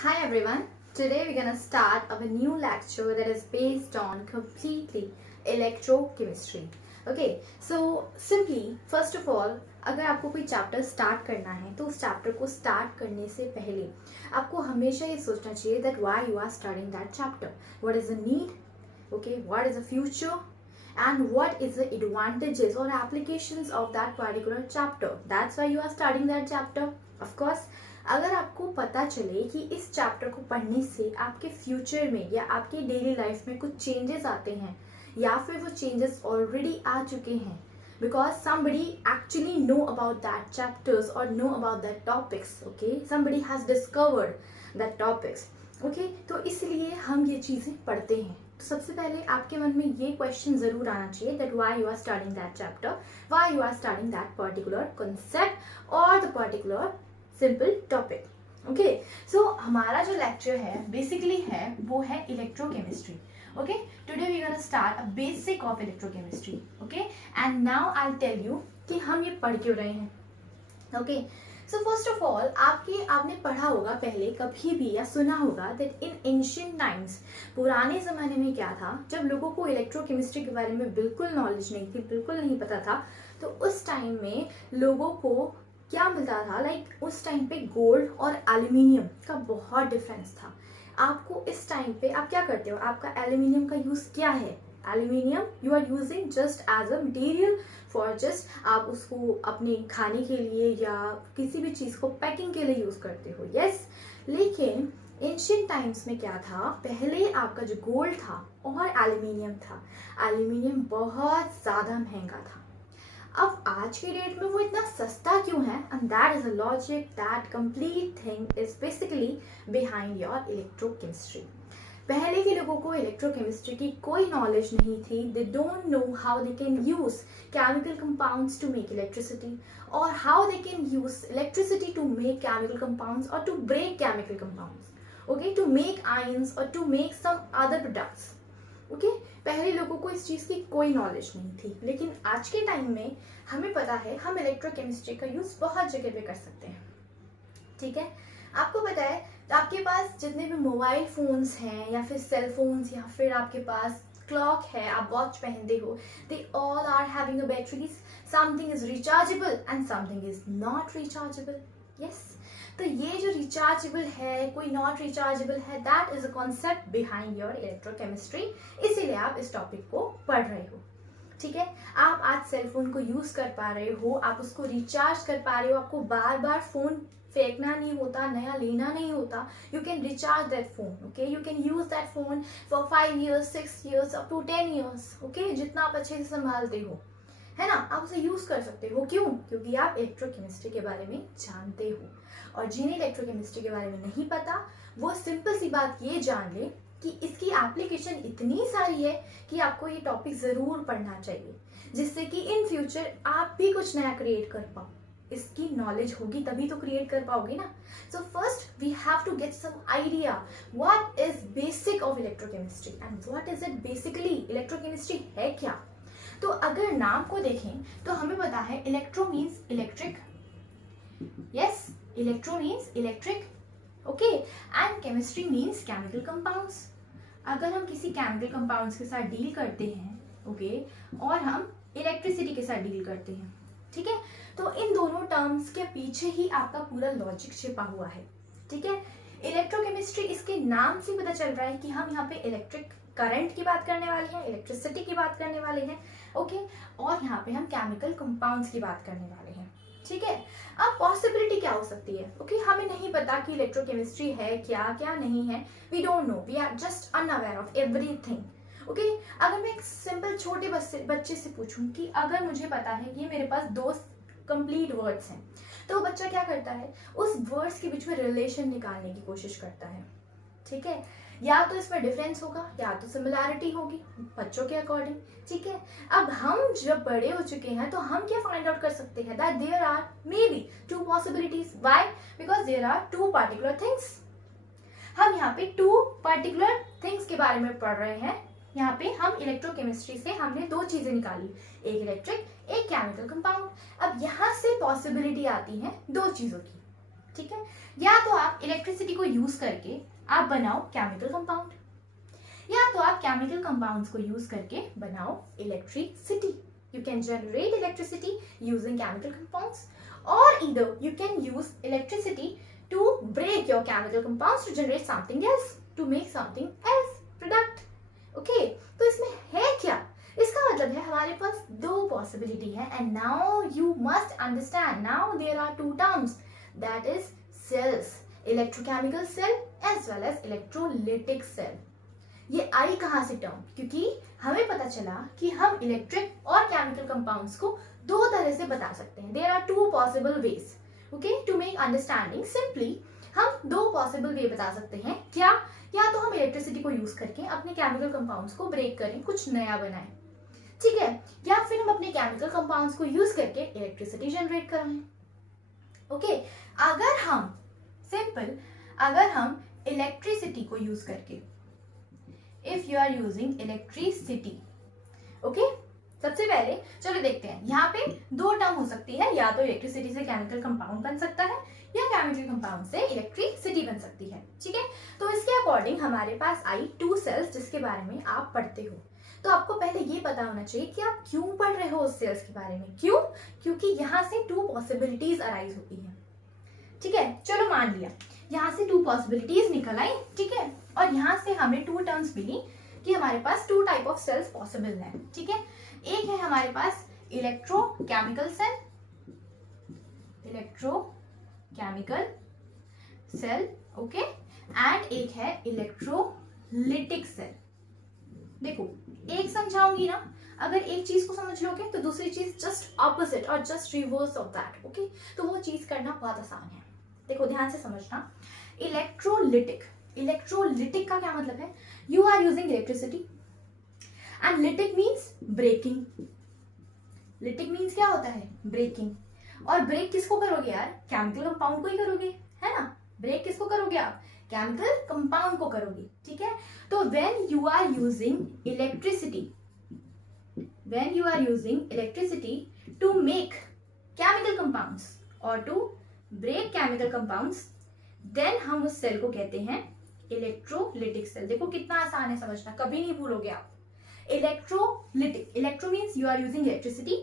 Hi everyone, today we're gonna start our new lecture that is based on completely electrochemistry. Okay, so simply first of all, अगर आपको कोई chapter start करना है तो उस chapter को स्टार्ट करने से पहले आपको हमेशा ये सोचना चाहिए that why you are starting that chapter, what is the need, okay, what is the future and what is the advantages or applications of that particular chapter. That's why you are studying that chapter. Of course, अगर आपको पता चले कि इस chapter को पढ़ने से आपके फ्यूचर में या आपके डेली लाइफ में कुछ चेंजेस आते हैं या फिर वो चेंजेस ऑलरेडी आ चुके हैं because somebody actually know about that chapters or know about that topics, okay, somebody has discovered that topics, okay, तो इसलिए हम ये चीज़ें पढ़ते हैं. तो सबसे पहले आपके मन में ये क्वेश्चन जरूर आना चाहिए that why you are starting that chapter, why you are starting that particular concept और the particular simple topic. Okay, so हमारा जो लेक्चर है बेसिकली है वो है electrochemistry. Okay, today we gonna start a basic of electrochemistry. Okay, and now I will tell you कि हम ये पढ़ क्यों रहे हैं. Okay, so first of all आपने पढ़ा होगा पहले कभी भी या सुना होगा दैट इन एंशिएंट टाइम्स, पुराने ज़माने में क्या था, जब लोगों को इलेक्ट्रोकेमिस्ट्री के बारे में बिल्कुल नॉलेज नहीं थी, बिल्कुल नहीं पता था, तो उस टाइम में लोगों को क्या मिलता था, लाइक उस टाइम पे गोल्ड और एल्यूमिनियम का बहुत डिफरेंस था. आपको इस टाइम पे आप क्या करते हो, आपका एल्यूमिनियम का यूज़ क्या है, aluminium you are using just as a material for just आप उसको अपने खाने के लिए या किसी भी चीज़ को पैकिंग के लिए यूज़ करते हो. यस, लेकिन एंशिएंट टाइम्स में क्या था, पहले आपका जो गोल्ड था और एल्यूमिनियम था, एल्यूमिनियम बहुत ज़्यादा महंगा था. अब आज के डेट में वो इतना सस्ता क्यों है, and that is a logic, that complete thing is basically behind your electrochemistry. पहले के लोगों को इलेक्ट्रोकेमिस्ट्री की कोई नॉलेज नहीं थी. They don't know how they can use chemical compounds to make electricity और how they can use electricity to make chemical compounds और to break chemical compounds, okay, to make ions और to make some other products. Okay, पहले लोगों को इस चीज़ की कोई knowledge नहीं थी, लेकिन आज के टाइम में हमें पता है हम इलेक्ट्रोकेमिस्ट्री का यूज़ बहुत जगह पे कर सकते हैं. ठीक है, आपको पता है तो आपके पास जितने भी मोबाइल फोन्स हैं या फिर सेल फोन्स या फिर आपके पास क्लॉक है, आप वॉच पहनते हो, they all are having a batteries. Something is rechargeable and something is not rechargeable. Yes, तो ये जो रिचार्जेबल है, कोई नॉट रिचार्जेबल है, that is a concept behind your electrochemistry. इसीलिए आप इस टॉपिक को पढ़ रहे हो. ठीक है, आप आज सेल फोन को यूज कर पा रहे हो, आप उसको रिचार्ज कर पा रहे हो, आपको बार बार फोन फेंकना नहीं होता, नया लेना नहीं होता. You can recharge that phone. Okay, you can use that phone for 5 years 6 years up to 10 years. Okay, जितना आप अच्छे से संभालते हो, है ना, आप उसे यूज कर सकते हो. क्यों? क्योंकि आप इलेक्ट्रोकेमिस्ट्री के बारे में जानते हो. और जिन्हें इलेक्ट्रोकेमिस्ट्री के बारे में नहीं पता, वो सिंपल सी बात ये जान ले कि इसकी एप्लीकेशन इतनी सारी है कि आपको ये टॉपिक जरूर पढ़ना चाहिए, जिससे कि इन फ्यूचर आप भी कुछ नया क्रिएट कर पाओ. इसकी नॉलेज होगी तभी तो क्रिएट कर पाओगे ना. So first we have to get some idea what is basic of electrochemistry and what is it basically. Electrochemistry है क्या? तो अगर नाम को देखें तो हमें पता है electro means electric. Yes, electro means electric. Okay, and chemistry means chemical compounds. अगर हम किसी केमिकल कंपाउंड्स के साथ डील करते हैं, ओके, और हम इलेक्ट्रिसिटी के साथ डील करते हैं, ठीक है, तो इन दोनों टर्म्स के पीछे ही आपका पूरा लॉजिक छिपा हुआ है. ठीक है, इलेक्ट्रोकेमिस्ट्री इसके नाम से पता चल रहा है कि हम यहाँ पे इलेक्ट्रिक करंट की बात करने वाले हैं, इलेक्ट्रिसिटी की बात करने वाले हैं. ओके, और यहाँ पे हम केमिकल कंपाउंड्स की बात करने वाले हैं. ठीक है, अब पॉसिबिलिटी क्या हो सकती है? ओके, हमें नहीं पता कि इलेक्ट्रोकेमिस्ट्री है क्या, क्या नहीं है. We don't know, we are just unaware of everything. Okay, अगर मैं एक सिंपल छोटे बच्चे से पूछूं कि अगर मुझे पता है कि मेरे पास दो कंप्लीट वर्ड्स हैं, तो बच्चा क्या करता है, उस वर्ड्स के बीच में रिलेशन निकालने की कोशिश करता है. ठीक है, या तो इसमें डिफरेंस होगा या तो सिमिलैरिटी होगी बच्चों के अकॉर्डिंग. ठीक है, अब हम जब बड़े हो चुके हैं तो हम क्या फाइंड आउट कर सकते हैं that there are may be two possibilities. Why? Because there are two particular things. हम यहाँ पे टू पार्टिकुलर थिंग्स के बारे में पढ़ रहे हैं. यहाँ पे हम इलेक्ट्रोकेमिस्ट्री से हमने दो चीजें निकाली, एक इलेक्ट्रिक, एक केमिकल कंपाउंड. अब यहाँ से पॉसिबिलिटी आती है दो चीजों की. ठीक है, या तो आप इलेक्ट्रिसिटी को यूज करके आप बनाओ केमिकल कंपाउंड, या तो आप केमिकल कंपाउंड्स को यूज करके बनाओ electricity. You can generate electricity using chemical compounds, or either you can use electricity to break your chemical compounds to generate something else, to make something else product. Okay, तो इसमें है क्या? इसका मतलब है हमारे पास दो पॉसिबिलिटी है, and now you must understand. Now there are two terms, that is cells, electrochemical cell as well as electrolytic cell. ये आई कहाँ से टर्म? क्योंकि हमें पता चला कि हम इलेक्ट्रिक और केमिकल कंपाउंड्स को दो तरह से बता सकते हैं. There are two possible ways. Okay, to make understanding simply हम दो पॉसिबल वे बता सकते हैं. क्या? या तो हम इलेक्ट्रिसिटी को यूज करके अपने केमिकल कंपाउंड्स को ब्रेक करें, कुछ नया बनाएं, ठीक है, या फिर हम अपने केमिकल कंपाउंड्स को यूज करके इलेक्ट्रिसिटी जनरेट कराएं. ओके, अगर हम इलेक्ट्रिसिटी को यूज करके, if you are using electricity, okay, सबसे पहले चलो देखते हैं. यहाँ पे दो टर्म हो सकती है, या तो इलेक्ट्रिसिटी से केमिकल कंपाउंड बन सकता है या केमिकल कंपाउंड से इलेक्ट्रिसिटी बन सकती है. ठीक है, तो इसके अकॉर्डिंग हमारे पास आई टू सेल्स, जिसके बारे में आप पढ़ते हो. तो आपको पहले ये पता होना चाहिए कि आप क्यों पढ़ रहे हो उस सेल्स के बारे में. क्यों? क्योंकि यहाँ से टू पॉसिबिलिटीज अराइज होती है. ठीक है, चलो मान लिया यहाँ से टू पॉसिबिलिटीज निकल आई. ठीक है, और यहाँ से हमें टू टर्म्स मिली कि हमारे पास two type of cells possible है. ठीक है, एक है हमारे पास इलेक्ट्रोकेमिकल सेल, ओके, एंड एक है इलेक्ट्रोलिटिक सेल. देखो, एक समझाऊंगी ना, अगर एक चीज को समझ लोगे तो दूसरी चीज जस्ट ऑपोजिट और just reverse of that. Okay, तो वो चीज करना बहुत आसान है. देखो, ध्यान से समझना. इलेक्ट्रोलिटिक का क्या मतलब है? You are using electricity and lytic means breaking. Lytic means क्या होता है? ब्रेकिंग. और ब्रेक किसको करोगे यार? केमिकल कंपाउंड को ही करोगे, है ना. ब्रेक किसको करोगे आप? केमिकल कंपाउंड को करोगे. ठीक है, तो when you are using electricity to make chemical compounds और to break chemical compounds, then हम उस सेल को कहते हैं इलेक्ट्रोलिटिक सेल. देखो कितना आसान है समझना, कभी नहीं भूलोगे आप. Electrolytic, electro means you are using electricity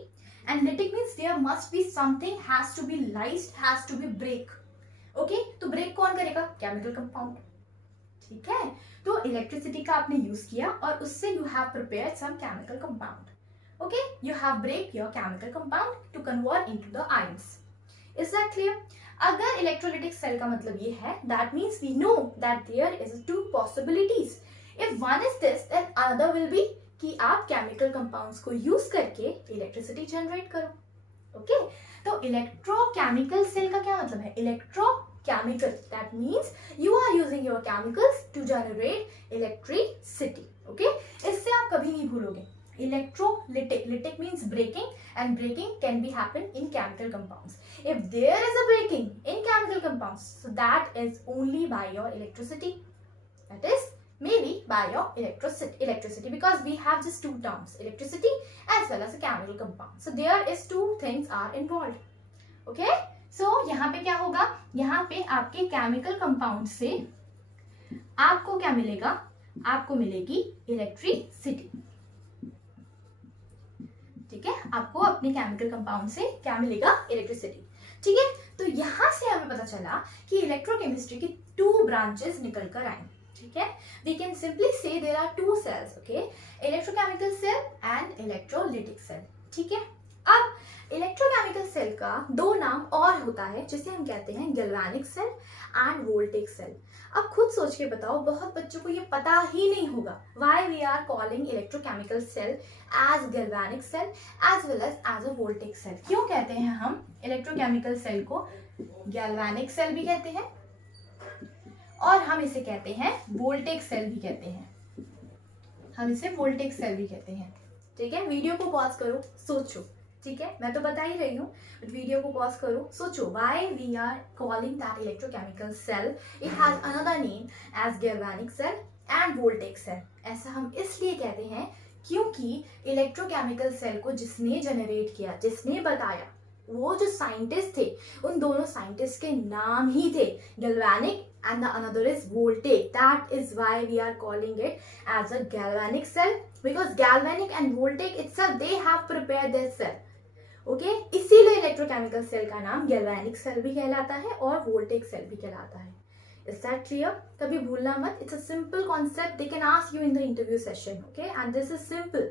and lytic means there must be something has to be lysed, has to be break. Okay, तो ब्रेक कौन करेगा? Chemical compound. ठीक है, तो इलेक्ट्रिसिटी का आपने यूज किया और उससे you have prepared some chemical compound. Okay, you have break your chemical compound to convert into the ions. Is that clear? अगर इलेक्ट्रोलिटिक सेल का मतलब ये है, that means we know that there is two possibilities. If one is this, then another will be कि आप chemical compounds को use करके electricity generate करो. ओके, तो इलेक्ट्रोकेमिकल सेल का क्या मतलब है? Electrochemical, that means you are using your chemicals to generate electricity. Okay, इससे आप कभी नहीं भूलोगे. Electrolytic means breaking, and breaking can be happen in chemical compounds. If there is a breaking in chemical compounds, so that is only by your electricity. That is maybe by your electricity, because we have just two terms, electricity as well as a chemical compound. So there is two things are involved. Okay, so यहाँ पे क्या होगा? यहाँ पे आपके chemical compound से आपको क्या मिलेगा? आपको मिलेगी इलेक्ट्रिसिटी. ठीक है, आपको अपने केमिकल कंपाउंड से क्या मिलेगा? इलेक्ट्रिसिटी. ठीक है, तो यहां से हमें पता चला कि इलेक्ट्रोकेमिस्ट्री की टू ब्रांचेस निकल कर आए. ठीक है, we can simply say there are two cells. Okay, electrochemical cell and electrolytic cell. ठीक है, अब इलेक्ट्रोकेमिकल सेल का दो नाम और होता है, जिसे हम कहते हैं galvanic cell and voltaic cell. अब खुद सोच के बताओ, बहुत बच्चों को ये पता ही नहीं होगा. Why we are calling electrochemical cell as galvanic cell as well as a voltaic cell? क्यों कहते हैं हम इलेक्ट्रोकेमिकल सेल को गैल्वेनिक सेल भी कहते हैं और हम इसे कहते हैं वोल्टेक सेल भी कहते हैं. हम इसे वोल्टेक सेल भी कहते हैं. ठीक है, वीडियो को पॉज करो, सोचो. ठीक है, मैं तो बता ही रही हूँ, बट वीडियो को पॉज करो, सोचो. Why we are calling that electrochemical cell? It has another name as galvanic cell and voltaic cell. ऐसा हम इसलिए कहते हैं क्योंकि इलेक्ट्रोकेमिकल सेल को जिसने जनरेट किया, जिसने बताया, वो जो साइंटिस्ट थे उन दोनों साइंटिस्ट के नाम ही थे galvanic and the another is voltaic. That is why we are calling it as a galvanic cell, because galvanic and voltaic itself they have prepared their cell. Okay इसीलिए इलेक्ट्रोकेमिकल सेल का नाम galvanic cell भी कहलाता है और वोल्टेक cell भी कहलाता है. Is that clear? कभी भूलना मत. It's a simple concept. They can ask you in the interview session. Okay and this is simple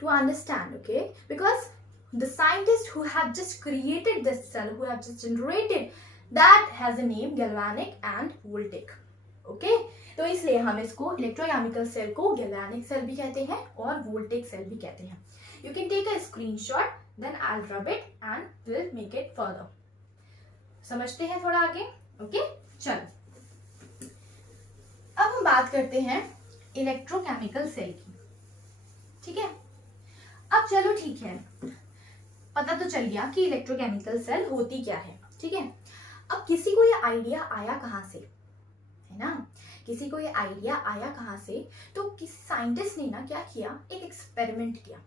to understand. Okay because the scientists who have just created this cell, who have just generated, that has a name galvanic and voltaic. Okay, तो इसलिए हम इसको electrochemical cell को galvanic cell भी कहते हैं और वोल्टेक cell भी कहते हैं. You can take a screenshot, then I'll rub it and we'll make it further. समझते हैं थोड़ा आगे. ओके चलो अब हम बात करते हैं इलेक्ट्रोकेमिकल सेल की. ठीक है, अब चलो ठीक है, पता तो चल गया कि इलेक्ट्रोकेमिकल सेल होती क्या है. ठीक है, अब किसी को ये आइडिया आया कहाँ से, है ना, किसी को ये आइडिया आया कहाँ से, तो किसी साइंटिस्ट ने ना क्या किया, एक एक्सपेरिमेंट किया.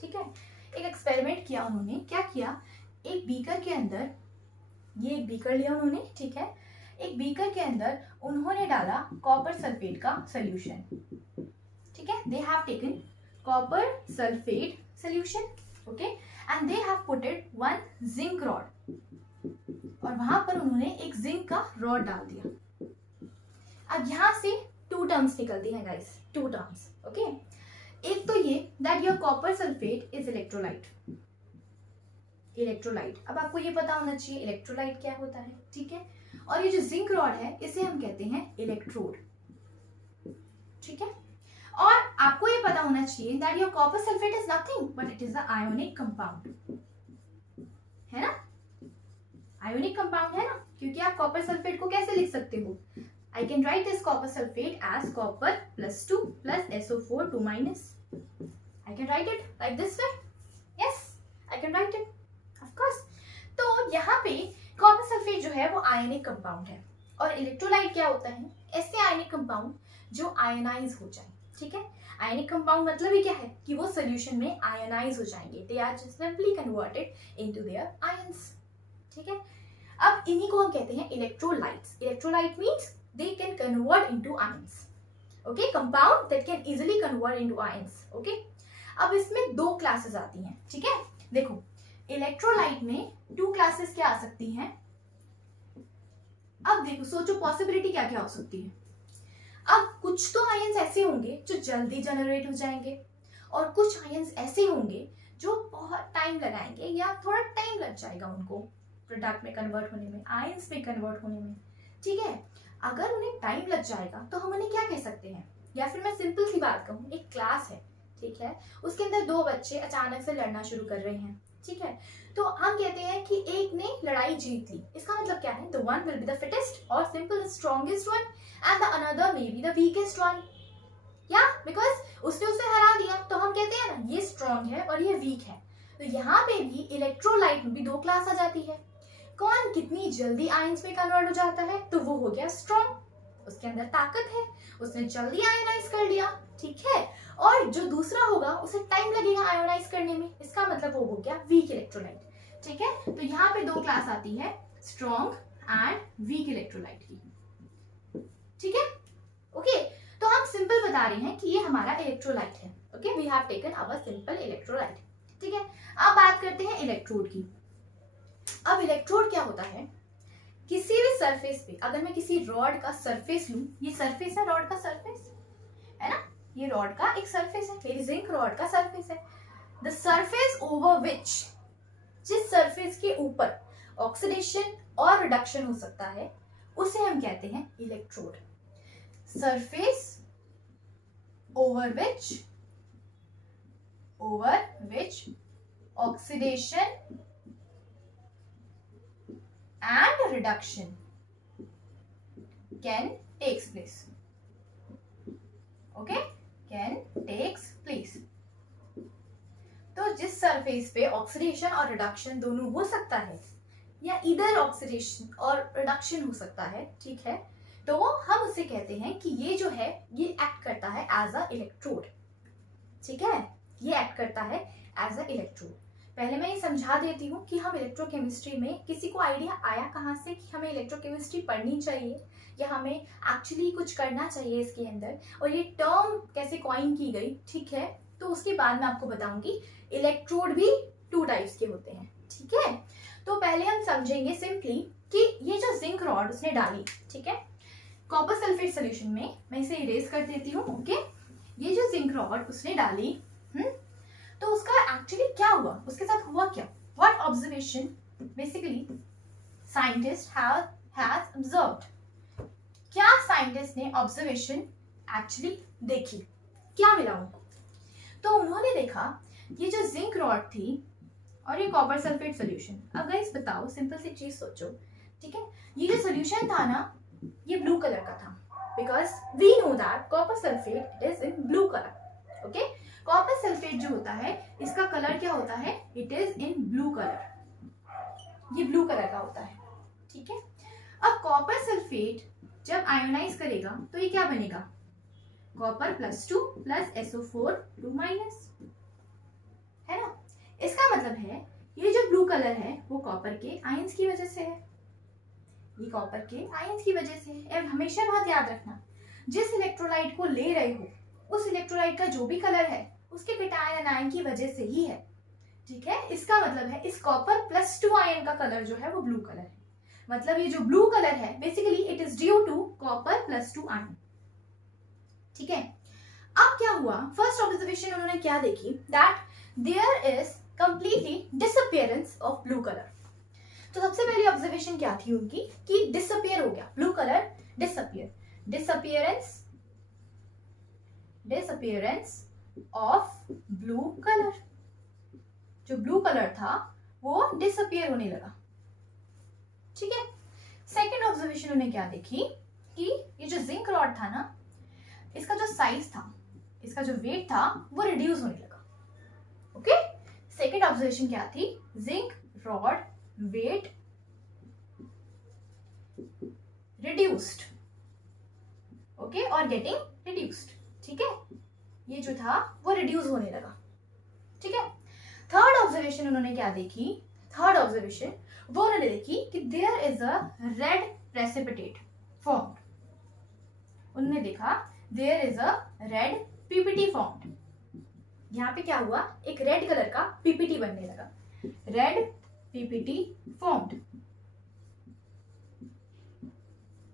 ठीक है, एक एक्सपेरिमेंट किया उन्होंने. क्या किया, एक बीकर के अंदर, ये एक बीकर लिया उन्होंने. ठीक है, एक बीकर के अंदर उन्होंने डाला कॉपर सल्फेट का सोल्यूशन. ठीक है, they have taken copper sulphate solution. Okay and they have put it one zinc rod, और वहां पर उन्होंने एक जिंक का रॉड डाल दिया. अब यहां से 2 टर्म्स निकलती हैं गाइस, 2 टर्म्स. ओके, एक तो ये that your copper sulphate is electrolyte. Electrolyte, अब आपको ये पता होना चाहिए इलेक्ट्रोलाइट क्या होता है. ठीक है, और ये जो जिंक रॉड है इसे हम कहते हैं इलेक्ट्रोड. ठीक है, और आपको ये पता होना चाहिए that your copper sulphate is nothing but it is a ionic compound. है ना, आयोनिक कंपाउंड है ना, क्योंकि आप कॉपर सल्फेट को कैसे लिख सकते हो, I can write this copper sulphate as copper +2 + SO4 2 -. I can write it like this way. Yes, I can write it of course. तो यहाँ पे कॉपर सल्फेट जो है वो आयोनिक कंपाउंड है, और इलेक्ट्रोलाइट क्या होता है, ऐसे आयोनिक कंपाउंड जो आयनाइज हो जाए. ठीक है, आयनिक कंपाउंड मतलब ही क्या है कि वो सोल्यूशन में आयनाइज हो जाएंगे. They are just simply converted into their ions. ठीक है, अब इन्हीं को हम कहते हैं electrolytes. Electrolyte means they can convert into ions. Okay, compound that can easily convert into ions. Okay, अब इसमें 2 क्लासेस आती हैं. ठीक है, देखो इलेक्ट्रोलाइट में 2 क्लासेस क्या आ सकती हैं. अब देखो, सोचो पॉसिबिलिटी क्या क्या हो सकती है. अब कुछ तो आयंस ऐसे होंगे जो जल्दी जनरेट हो जाएंगे, और कुछ आयंस ऐसे होंगे जो बहुत टाइम लगाएंगे या थोड़ा टाइम लग जाएगा उनको प्रोडक्ट में कन्वर्ट होने में, आयंस में कन्वर्ट होने में. ठीक है, अगर उन्हें टाइम लग जाएगा तो हम उन्हें क्या कह सकते हैं, या फिर मैं सिंपल सी बात कहूँ, एक क्लास है. ठीक है, उसके अंदर 2 बच्चे अचानक से लड़ना शुरू कर रहे हैं. ठीक है, तो हम कहते हैं कि एक ने लड़ाई जीत ली. इसका मतलब क्या है, the one will be the fittest और simple strongest one and the another may be the weakest one. Yeah, because उसने उसे हरा दिया, तो हम कहते हैं ना ये स्ट्रॉन्ग है और ये वीक है. तो यहाँ पे भी इलेक्ट्रोलाइट में भी 2 क्लास आ जाती है. कौन कितनी जल्दी आयंस में कन्वर्ट हो जाता है, तो वो हो गया स्ट्रॉन्ग, उसके अंदर ताकत है, उसने जल्दी आयोनाइज कर लिया. ठीक है, और जो दूसरा होगा उसे टाइम लगेगा आयोनाइज करने में, इसका मतलब वो हो गया वीक इलेक्ट्रोलाइट. ठीक है, तो यहाँ पे 2 क्लास आती है, स्ट्रॉन्ग एंड वीक इलेक्ट्रोलाइट की. ठीक है, ओके, तो हम सिंपल बता रहे हैं कि ये हमारा इलेक्ट्रोलाइट है. Okay, we have taken our simple electrolyte. ठीक है, अब बात करते हैं इलेक्ट्रोड की. अब इलेक्ट्रोड क्या होता है, किसी भी सरफेस पे अगर मैं किसी रॉड का सरफेस लूं, ये सरफेस है रॉड का सरफेस, है ना, ये रॉड का एक सरफेस है, मेरी जिंक रॉड का सरफेस है. द सरफेस ओवर विच, जिस सरफेस के ऊपर ऑक्सीडेशन और रिडक्शन हो सकता है, उसे हम कहते हैं electrode. Surface over which oxidation and reduction can takes place. Okay, can takes place. तो जिस सरफेस पे ऑक्सीडेशन और रिडक्शन दोनों हो सकता है, या इधर ऑक्सीडेशन और रिडक्शन हो सकता है. ठीक है, तो हम उसे कहते हैं कि ये जो है ये एक्ट करता है एज अ इलेक्ट्रोड. ठीक है, ये एक्ट करता है एज अ इलेक्ट्रोड. पहले मैं ये समझा देती हूँ कि हम इलेक्ट्रोकेमिस्ट्री में किसी को आइडिया आया कहाँ से कि हमें इलेक्ट्रोकेमिस्ट्री पढ़नी चाहिए या हमें एक्चुअली कुछ करना चाहिए इसके अंदर, और ये टर्म कैसे कॉइन की गई, ठीक है। तो उसके बाद मैं आपको बताऊंगी इलेक्ट्रोड भी 2 टाइप्स के होते हैं, ठीक है। तो पहले हम समझेंगे सिंपली कि ये जो जिंक रॉड उसने डाली, ठीक है, कॉपर सल्फेट सोल्यूशन में, मैं इसे इरेज कर देती हूँ, ओके। ये जो जिंक रॉड उसने डाली, तो उसका एक्चुअली क्या हुआ, उसके साथ हुआ क्या, what observation basically scientist has observed, क्या साइंटिस्ट ने ऑब्जर्वेशन एक्चुअली देखी, क्या मिला उनको। तो उन्होंने देखा ये जो जिंक रॉड थी और ये कॉपर सल्फेट सोल्यूशन, अब गाइस बताओ, सिंपल सी चीज सोचो, ठीक है, ये जो सोल्यूशन था ना ये ब्लू कलर का था, because we know that copper sulphate it is in blue colour, okay. Copper sulphate जो होता है इसका कलर क्या होता है, it is in blue colour, ये ब्लू कलर का होता है, ठीक है। अब कॉपर सल्फेट जब आयोनाइज करेगा तो ये क्या बनेगा, कॉपर +2 प्लस SO4 2 माइनस, है ना। इसका मतलब है ये जो ब्लू कलर है वो कॉपर के आयंस की वजह से है, ये कॉपर के आयंस की वजह से है। अब हमेशा बात याद रखना, जिस इलेक्ट्रोलाइट को ले रहे हो उस इलेक्ट्रोलाइट का जो भी कलर है उसके केटायन आयन की वजह से ही है, ठीक है। इसका मतलब है इस कॉपर +2 आयन का कलर जो है वो ब्लू कलर है, मतलब ये जो ब्लू कलर है basically it is due to copper +2 ion, ठीक है। अब क्या हुआ, फर्स्ट ऑब्जर्वेशन उन्होंने क्या देखी, that there is completely disappearance of blue colour. तो सबसे पहली ऑब्जर्वेशन क्या थी उनकी कि डिसअपियर हो गया blue colour, disappearance of blue colour, जो ब्लू कलर था वो डिसअपियर होने लगा, ठीक है। सेकेंड ऑब्जर्वेशन उन्हें क्या देखी कि ये जो जिंक रॉड था ना इसका जो साइज था, इसका जो वेट था वो रिड्यूस होने लगा, ओके। सेकेंड ऑब्जर्वेशन क्या थी, zinc rod weight reduced, okay, और गेटिंग रिड्यूस्ड, ठीक है, ये जो था वो रिड्यूस होने लगा, ठीक है। थर्ड ऑब्जर्वेशन उन्होंने क्या देखी, थर्ड ऑब्जर्वेशन वो उन्होंने देखी कि there is a red precipitate formed, उन्होंने देखा there is a red PPT formed, यहाँ पे क्या हुआ, एक रेड कलर का पीपीटी बनने लगा, रेड पीपीटी फॉर्म्ड,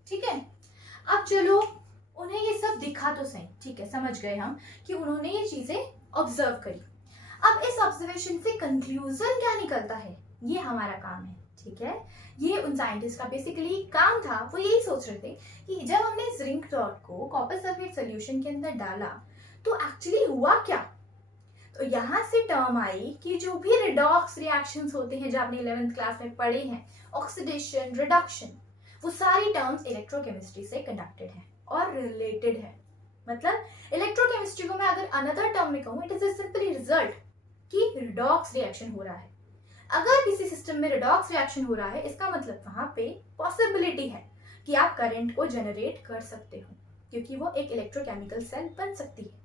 ठीक है। अब चलो उन्हें ये सब दिखा तो सही, ठीक है, समझ गए हम कि उन्होंने ये चीजें ऑब्जर्व करी। अब इस ऑब्जर्वेशन से कंक्लूजन क्या निकलता है, ये हमारा काम है, ठीक है। ये उन साइंटिस्ट का बेसिकली काम था, वो यही सोच रहे थे कि जब हमने जिंक रॉड को कॉपर सल्फेट सॉल्यूशन के अंदर डाला तो एक्चुअली हुआ क्या। तो यहाँ से टर्म आई कि जो भी रिडॉक्स रिएक्शंस होते हैं जो आपने 11th क्लास में पढ़े हैं, ऑक्सीडेशन, रिडक्शन, वो सारी टर्म्स इलेक्ट्रोकेमिस्ट्री से कनेक्टेड है और रिलेटेड है। मतलब इलेक्ट्रोकेमिस्ट्री को मैं अगर अनदर टर्म में कहूँ, it is a simply result कि रिडॉक्स रिएक्शन हो रहा है। अगर किसी सिस्टम में रिडॉक्स रिएक्शन हो रहा है इसका मतलब वहां पे पॉसिबिलिटी है कि आप करंट को जनरेट कर सकते हो, क्योंकि वो एक इलेक्ट्रोकेमिकल सेल बन सकती है।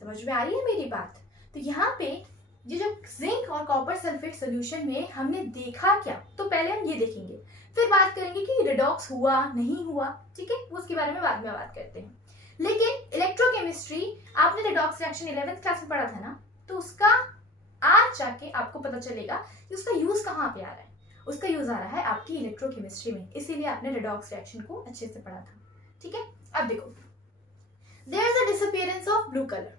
समझ में आ रही है मेरी बात। तो यहाँ पे ये जो जिंक और कॉपर सल्फेट सोल्यूशन में हमने देखा क्या, तो पहले हम ये देखेंगे, फिर बात करेंगे कि रिडॉक्स हुआ नहीं हुआ, ठीक है, उसके बारे में बाद में बात करते हैं। लेकिन इलेक्ट्रोकेमिस्ट्री आपने रिडॉक्स रिएक्शन 11th क्लास में पढ़ा था ना, तो उसका आज जाके आपको पता चलेगा कि उसका यूज कहाँ पे आ रहा है। उसका यूज आ रहा है आपकी इलेक्ट्रोकेमिस्ट्री में, इसीलिए आपने रिडॉक्स रिएक्शन को अच्छे से पढ़ा था, ठीक है। अब देखो, there is a disappearance of blue colour,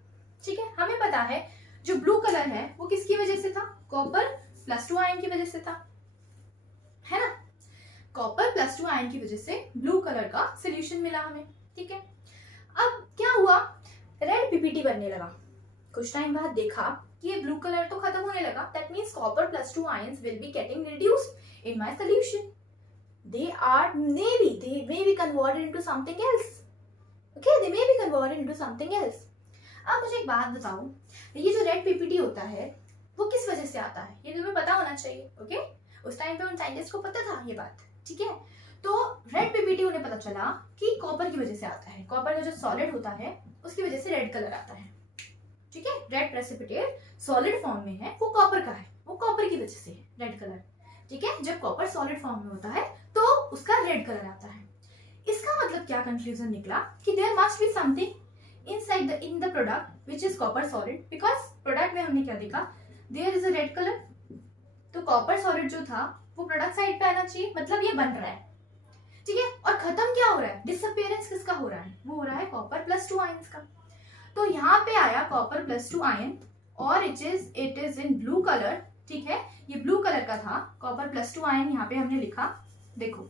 ठीक है। हमें पता है जो ब्लू कलर है वो किसकी वजह से था, कॉपर +2 आयन की वजह से था, है ना। कॉपर +2 आयन की वजह से ब्लू कलर का सोल्यूशन मिला हमें, ठीक है। अब क्या हुआ, रेड पीपीटी बनने लगा। कुछ टाइम बाद देखा कि ये ब्लू कलर तो खत्म होने लगा, that means copper +2 ions will be getting reduced in my solution, they may be converted into something else, okay, they may be converted into something else। अब मुझे एक बात बताओ, ये जो रेड पीपीटी होता है वो किस वजह से आता है, ये तुम्हें पता होना चाहिए, ओके। उस टाइम पे उन साइंटिस्ट को पता था ये बात, ठीक है। तो रेड पीपीटी उन्हें पता चला कि कॉपर की वजह से आता है, कॉपर का जो सॉलिड होता है उसकी वजह से रेड कलर आता है, ठीक है, रेड प्रेसिपिटेट सॉलिड फॉर्म में है, वो कॉपर का है, वो कॉपर की वजह से है रेड कलर। ठीक है, जब कॉपर सॉलिड फॉर्म में होता है तो उसका रेड कलर आता है। इसका मतलब क्या कंक्लूजन निकला कि there must be something inside the in the product which is copper solid, because product में हमने क्या देखा, there is a red colour, तो कॉपर सॉलिड जो था वो प्रोडक्ट साइड पे आना चाहिए, मतलब ये बन रहा है। ठीक है, और खत्म क्या हो रहा है, डिसअपियरेंस किसका हो रहा है, वो हो रहा है कॉपर प्लस 2 आयंस का। तो यहाँ पे आया कॉपर प्लस 2 आयन और it is in blue colour. ठीक है, ये ब्लू कलर का था, कॉपर प्लस 2 आयन यहाँ पे हमने लिखा, देखो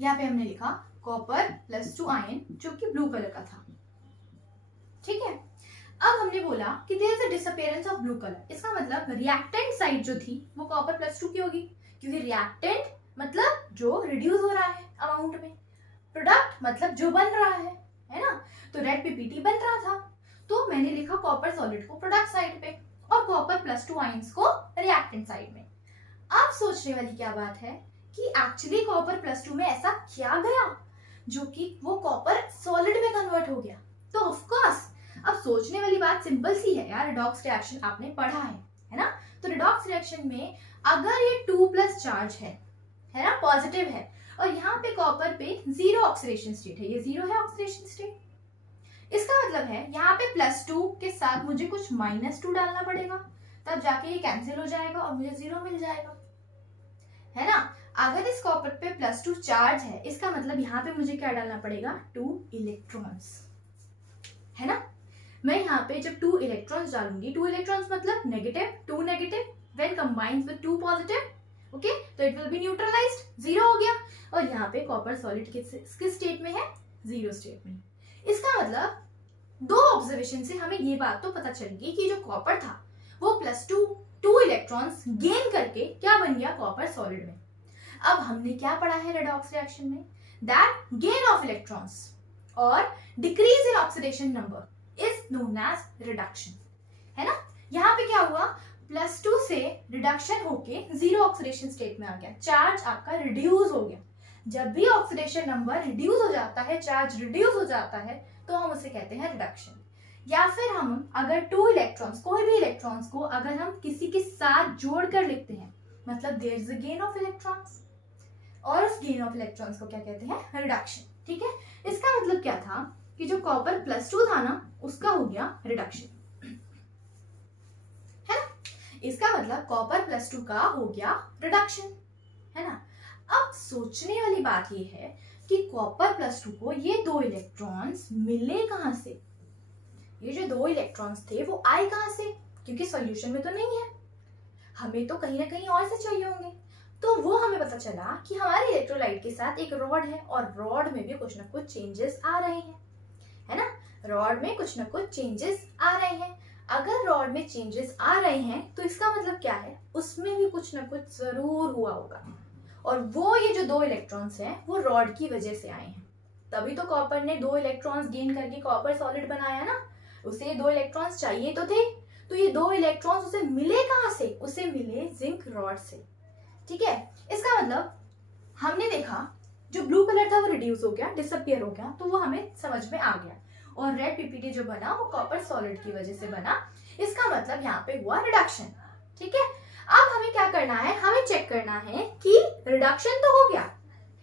यहाँ पे हमने लिखा कॉपर प्लस 2 आयन जो कि ब्लू कलर का था। ठीक है, अब हमने बोला कि there is a disappearance of blue colour, इसका मतलब रिएक्टेंट साइड जो थी वो कॉपर प्लस 2 की होगी, क्योंकि रिएक्टेंट मतलब जो रिड्यूस हो रहा है अमाउंट में, प्रोडक्ट मतलब जो बन रहा है ना। तो रेड पीपीटी बन रहा था, तो मैंने लिखा कॉपर सॉलिड को प्रोडक्ट साइड पे और कॉपर प्लस 2 आयंस को रिएक्टेंट साइड में। अब सोचने वाली क्या बात है कि एक्चुअली कॉपर प्लस 2 में ऐसा क्या गया जो कि वो कॉपर सॉलिड में कन्वर्ट हो गया। तो ऑफ कोर्स अब सोचने वाली बात सिंपल सी है यार, रिडॉक्स रिएक्शन आपने पढ़ा है ना। तो रिडॉक्स रिएक्शन में अगर ये 2 प्लस चार्ज है ना, पॉजिटिव है, और यहाँ पे कॉपर पे 0 ऑक्सीडेशन स्टेट है, ये 0 है ऑक्सीडेशन स्टेट, इसका मतलब है यहाँ पे प्लस 2 के साथ मुझे कुछ -2 डालना पड़ेगा, तब जाके ये कैंसिल हो जाएगा और मुझे 0 मिल जाएगा, है ना। अगर इस कॉपर पे प्लस 2 चार्ज है, इसका मतलब यहाँ पे मुझे क्या डालना पड़ेगा, 2 इलेक्ट्रॉन्स, है ना। मैं यहाँ पे जब 2 इलेक्ट्रॉन्स डालूंगी, 2 इलेक्ट्रॉन्स मतलब negative, 2 negative when combined with 2 positive, okay, तो इट विल बी न्यूट्रलाइज्ड, 0 हो गया। और यहाँ पे कॉपर सॉलिड किस स्टेट में है, 0 स्टेट में। इसका मतलब 2 ऑब्जर्वेशन से हमें ये बात तो पता चलेगी कि जो कॉपर था वो प्लस 2 इलेक्ट्रॉन्स गेन करके क्या बन गया, कॉपर सॉलिड में। अब हमने क्या पढ़ा है रेडॉक्स रिएक्शन में, दैट गेन ऑफ इलेक्ट्रॉन्स और decrease in oxidation number is known as reduction, है ना। यहाँ पे क्या हुआ, प्लस 2 से रिडक्शन होके 0 ऑक्सीडेशन स्टेट में आ गया, चार्ज आपका रिड्यूस हो गया। जब भी ऑक्सीडेशन नंबर रिड्यूस हो जाता है, चार्ज रिड्यूस हो जाता है, तो हम उसे कहते हैं रिडक्शन। या फिर हम अगर 2 इलेक्ट्रॉन्स, कोई भी इलेक्ट्रॉन्स को अगर हम किसी के साथ जोड़कर लिखते हैं, मतलब there is a gain of electrons, और उस गेन ऑफ इलेक्ट्रॉन्स को क्या कहते हैं, रिडक्शन। ठीक है, इसका मतलब क्या था कि जो कॉपर प्लस 2 था ना, उसका हो गया रिडक्शन, है ना। इसका मतलब कॉपर प्लस 2 का हो गया रिडक्शन, है ना। अब सोचने वाली बात ये है कि कॉपर प्लस 2 को ये 2 इलेक्ट्रॉन्स मिले कहां से, ये जो 2 इलेक्ट्रॉन्स थे वो आए कहां से, क्योंकि सॉल्यूशन में तो नहीं है, हमें तो कहीं ना कहीं और से चाहिए होंगे। तो वो हमें पता चला कि हमारे इलेक्ट्रोलाइट के साथ एक रॉड है और रॉड में भी कुछ ना कुछ चेंजेस आ रहे हैं, है ना। रॉड में कुछ ना कुछ चेंजेस आ रहे हैं। अगर रॉड में चेंजेस आ रहे हैं तो इसका मतलब क्या है, उसमें भी कुछ ना कुछ जरूर हुआ होगा, और वो ये जो 2 इलेक्ट्रॉन्स हैं वो रॉड की वजह से आए हैं। तभी तो कॉपर ने 2 इलेक्ट्रॉन्स गेन करके कॉपर सॉलिड बनाया ना, उसे 2 इलेक्ट्रॉन्स चाहिए तो थे। तो ये 2 इलेक्ट्रॉन्स उसे मिले कहां से, उसे मिले जिंक रॉड से। ठीक है, इसका मतलब हमने देखा जो ब्लू कलर था वो रिड्यूस हो गया, डिसअपियर हो गया, तो वो हमें समझ में आ गया, और रेड पीपीटी जो बना वो कॉपर सॉलिड की वजह से बना, इसका मतलब यहाँ पे हुआ रिडक्शन। ठीक है, अब हमें क्या करना है, हमें चेक करना है कि रिडक्शन तो हो गया,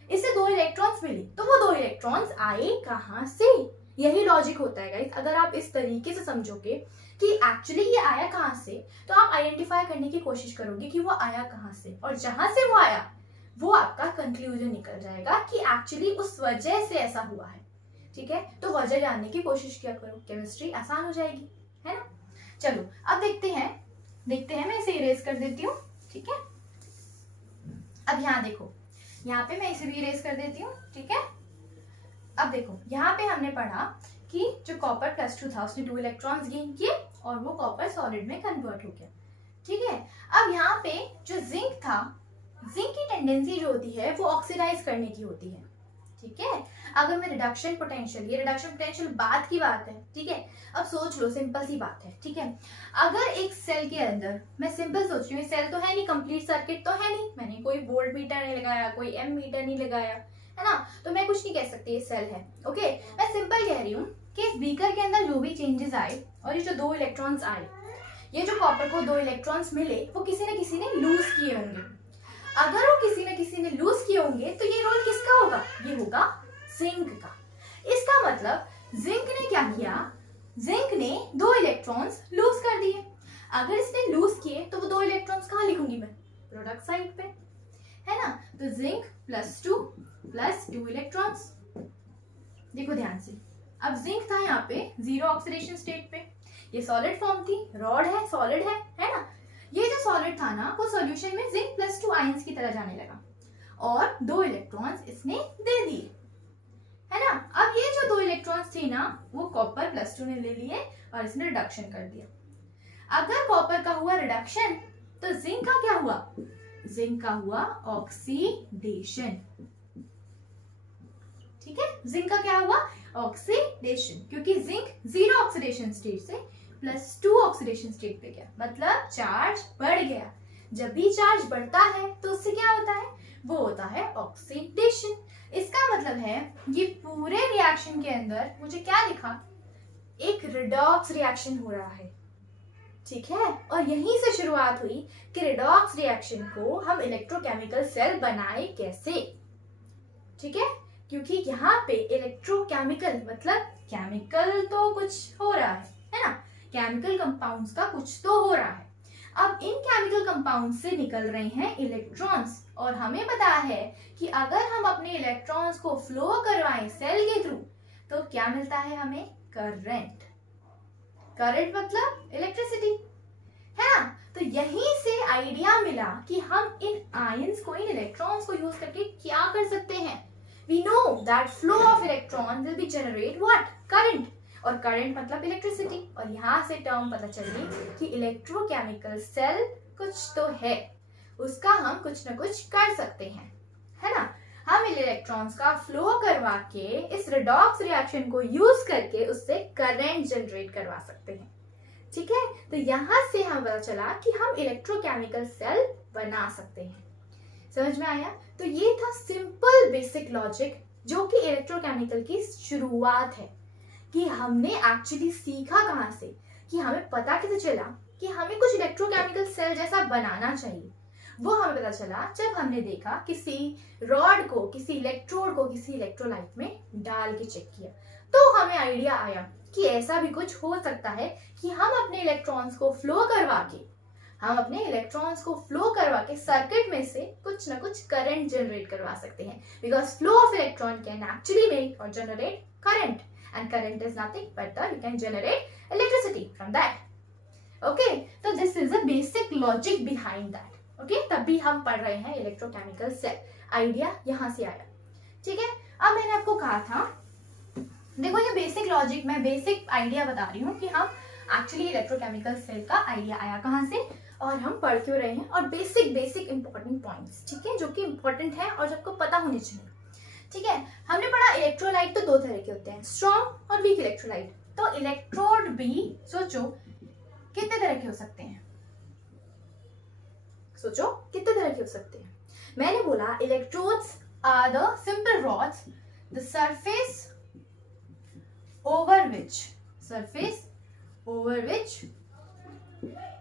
इससे 2 इलेक्ट्रॉन्स मिली, तो वो 2 इलेक्ट्रॉन्स आए कहां से, यही लॉजिक होता है गाइस। अगर आप इस तरीके से समझोगे कि एक्चुअली ये आया कहां से, तो आप आइडेंटिफाई करने की कोशिश करोगे कि वो आया कहां से, और जहां से वो आया वो आपका कंक्लूजन निकल जाएगा कि एक्चुअली उस वजह से ऐसा हुआ है। ठीक है, तो वजह जानने की कोशिश किया करो, केमिस्ट्री आसान हो जाएगी, है ना। चलो अब देखते हैं, मैं इसे इरेज कर देती हूँ। ठीक है, अब यहाँ देखो, यहाँ पे मैं इसे भी इरेज कर देती हूँ। ठीक है, अब देखो यहाँ पे हमने पढ़ा कि जो कॉपर प्लस 2 था उसने 2 इलेक्ट्रॉन्स गेन किए और वो कॉपर सॉलिड में कन्वर्ट हो गया। ठीक है, अब यहाँ पे जो जिंक था, जिंक की टेंडेंसी जो होती है वो ऑक्सीडाइज करने की होती है। ठीक है, अगर मैं रिडक्शन पोटेंशियल, ये रिडक्शन पोटेंशियल बाद की बात है। ठीक है, अब सोच लो, सिंपल सी बात है। ठीक है, अगर एक सेल के अंदर, मैं सिंपल सोच रही हूँ, सेल तो है नहीं, कंप्लीट सर्किट तो है नहीं, मैंने कोई वोल्ट मीटर नहीं लगाया, कोई एम मीटर नहीं लगाया, है ना, तो मैं कुछ नहीं कह सकती ये सेल है। ओके, मैं सिंपल कह रही हूँ कि इस बीकर के अंदर जो भी चेंजेस आए और ये जो 2 इलेक्ट्रॉन्स आए, ये जो कॉपर को 2 इलेक्ट्रॉन्स मिले वो किसी ने लूज किए होंगे। अगर वो किसी ने लूज किए होंगे तो ये रोल किसका होगा? ये होगा जिंक का। इसका मतलब जिंक ने क्या किया? जिंक ने 2 इलेक्ट्रॉन्स लूज कर दिए। अगर इसने लूज किए तो वो 2 इलेक्ट्रॉन्स कहाँ लिखूंगी मैं? प्रोडक्ट साइड पे, है ना। तो जिंक +2 इलेक्ट्रॉन्स। देखो ध्यान से, अब जिंक था यहाँ पे 0 ऑक्सीडेशन स्टेट पे, ये सॉलिड फॉर्म थी, रॉड है, सॉलिड है ना। ये जो सॉलिड था ना वो सॉल्यूशन में जिंक +2 आयंस की तरह जाने लगा और 2 इलेक्ट्रॉन्स इसने दे दिए, है ना। अब ये जो 2 इलेक्ट्रॉन्स थे ना वो कॉपर +2 ने ले लिए और इसने रिडक्शन कर दिया। अगर कॉपर का हुआ रिडक्शन तो जिंक का क्या हुआ? जिंक का हुआ ऑक्सीडेशन। ठीक है, जिंक का क्या हुआ? ऑक्सीडेशन, क्योंकि जिंक 0 ऑक्सीडेशन स्टेट से +2 ऑक्सीडेशन स्टेट पे गया, मतलब चार्ज बढ़ गया। जब भी चार्ज बढ़ता है तो उससे क्या होता है? वो होता है ऑक्सीडेशन। इसका मतलब है ये पूरे रिएक्शन के अंदर मुझे क्या लिखा? एक रिडॉक्स रिएक्शन हो रहा है, ठीक है। और यहीं से शुरुआत हुई कि रिडॉक्स रिएक्शन को हम इलेक्ट्रोकेमिकल सेल बनाए कैसे, ठीक है। क्योंकि यहाँ पे इलेक्ट्रोकेमिकल मतलब केमिकल तो कुछ हो रहा है ना, केमिकल कंपाउंड्स का कुछ तो हो रहा है। अब इन केमिकल कंपाउंड से निकल रहे हैं इलेक्ट्रॉन्स और हमें पता है कि अगर हम अपने इलेक्ट्रॉन्स को फ्लो करवाएं सेल के थ्रू तो क्या मिलता है हमें? करंट। करंट मतलब इलेक्ट्रिसिटी, है ना। तो यहीं से आइडिया मिला कि हम इन आयंस को, इन इलेक्ट्रॉन्स को यूज करके क्या कर सकते हैं। We know that flow of electron will be generate what? Current. और करंट मतलब इलेक्ट्रिसिटी। और यहाँ से टर्म पता चली कि इलेक्ट्रोकेमिकल सेल कुछ तो है, उसका हम कुछ न कुछ कर सकते हैं, है ना। हम इलेक्ट्रॉन्स का फ्लो करवा के इस रिडॉक्स रिएक्शन को यूज करके उससे करंट जनरेट करवा सकते हैं, ठीक है। तो यहाँ से हमें पता चला कि हम इलेक्ट्रोकेमिकल सेल बना सकते हैं। समझ में आया? तो ये था सिंपल बेसिक लॉजिक जो कि इलेक्ट्रोकेमिकल की शुरुआत है कि हमने एक्चुअली सीखा कहाँ से, कि हमें पता कैसे चला कि हमें कुछ इलेक्ट्रोकेमिकल सेल जैसा बनाना चाहिए। वो हमें पता चला जब हमने देखा किसी रॉड को, किसी इलेक्ट्रोड को किसी इलेक्ट्रोलाइट में डाल के चेक किया, तो हमें आइडिया आया कि ऐसा भी कुछ हो सकता है कि हम अपने इलेक्ट्रॉन्स को फ्लो करवा के सर्किट में से कुछ ना कुछ करंट जनरेट करवा सकते हैं, because flow of electron can actually make और generate current and current is nothing but you can generate electricity from that. Okay, तो this is a basic logic behind that. Okay, तब भी हम पढ़ रहे हैं इलेक्ट्रोकेमिकल सेल, आइडिया यहाँ से आया, ठीक है। अब मैंने आपको कहा था, देखो ये बेसिक लॉजिक, मैं बेसिक आइडिया बता रही हूँ कि हम एक्चुअली इलेक्ट्रोकेमिकल सेल का आइडिया आया कहाँ से और हम पढ़ क्यों रहे हैं, और बेसिक इंपॉर्टेंट पॉइंट्स, ठीक है, जो कि इंपॉर्टेंट है और सबको पता होने चाहिए, ठीक है। हमने पढ़ा इलेक्ट्रोलाइट तो 2 तरह के होते हैं, स्ट्रॉन्ग और वीक इलेक्ट्रोलाइट। तो इलेक्ट्रोड भी सोचो कितने तरह के हो सकते हैं, सोचो कितने तरह के हो सकते हैं। मैंने बोला electrodes are the simple rods the surface over which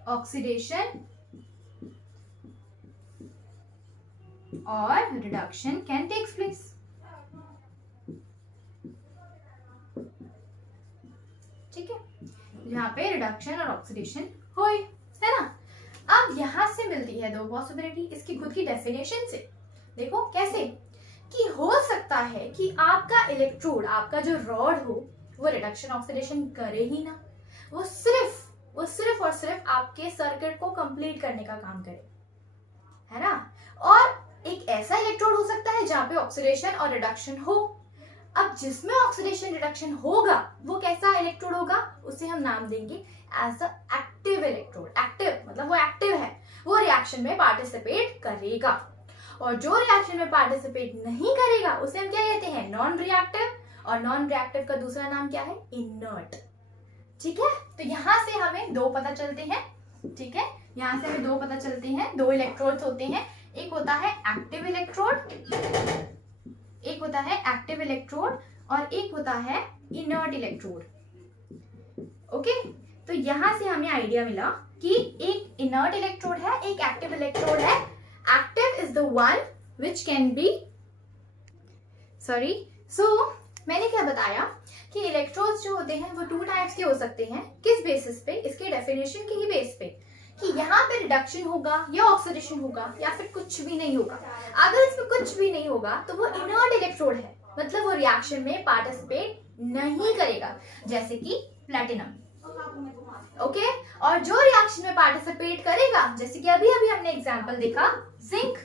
oxidation or reduction can take place. ठीक है, यहाँ पे रिडक्शन और ऑक्सीडेशन होए, है ना। अब यहाँ से मिलती है 2 पॉसिबिलिटी इसकी खुद की डेफिनेशन से। देखो कैसे, कि हो सकता है कि आपका इलेक्ट्रोड, आपका जो रॉड हो, वो रिडक्शन ऑक्सीडेशन करे ही ना, वो सिर्फ और सिर्फ आपके सर्किट को कंप्लीट करने का काम करे, है ना। और एक ऐसा इलेक्ट्रोड हो सकता है जहां पे ऑक्सीडेशन और रिडक्शन हो। अब जिसमें ऑक्सीडेशन रिडक्शन होगा वो कैसा इलेक्ट्रोड होगा, उसे हम नाम देंगे as a active electrode. Active मतलब वो एक्टिव है, वो रिएक्शन में पार्टिसिपेट करेगा। और जो रिएक्शन में पार्टिसिपेट नहीं करेगा उसे हम क्या कहते हैं, नॉन रिएक्टिव। और नॉन रिएक्टिव का दूसरा नाम क्या है, इनर्ट, ठीक है। तो यहाँ से हमें 2 पता चलते हैं, ठीक है, यहाँ से हमें 2 पता चलते हैं। 2 इलेक्ट्रोड्स होते हैं, एक होता है एक्टिव इलेक्ट्रोड, और एक होता है इनर्ट इलेक्ट्रोड। ओके, तो यहां से हमें आइडिया मिला कि एक इनर्ट इलेक्ट्रोड है, एक एक्टिव इलेक्ट्रोड है। Active is the one which can be मैंने क्या बताया कि इलेक्ट्रोड्स जो होते हैं वो टू टाइप्स के हो सकते हैं। किस बेसिस पे? इसके डेफिनेशन के ही बेस पे कि यहाँ पे रिडक्शन होगा या ऑक्सीडेशन होगा या फिर कुछ भी नहीं होगा। अगर इसमें कुछ भी नहीं होगा तो वो इनर्ट इलेक्ट्रोड है, मतलब वो रिएक्शन में पार्टिसिपेट नहीं करेगा, जैसे कि प्लैटिनम। ओके, और जो रिएक्शन में पार्टिसिपेट करेगा, जैसे कि अभी अभी हमने एग्जांपल देखा जिंक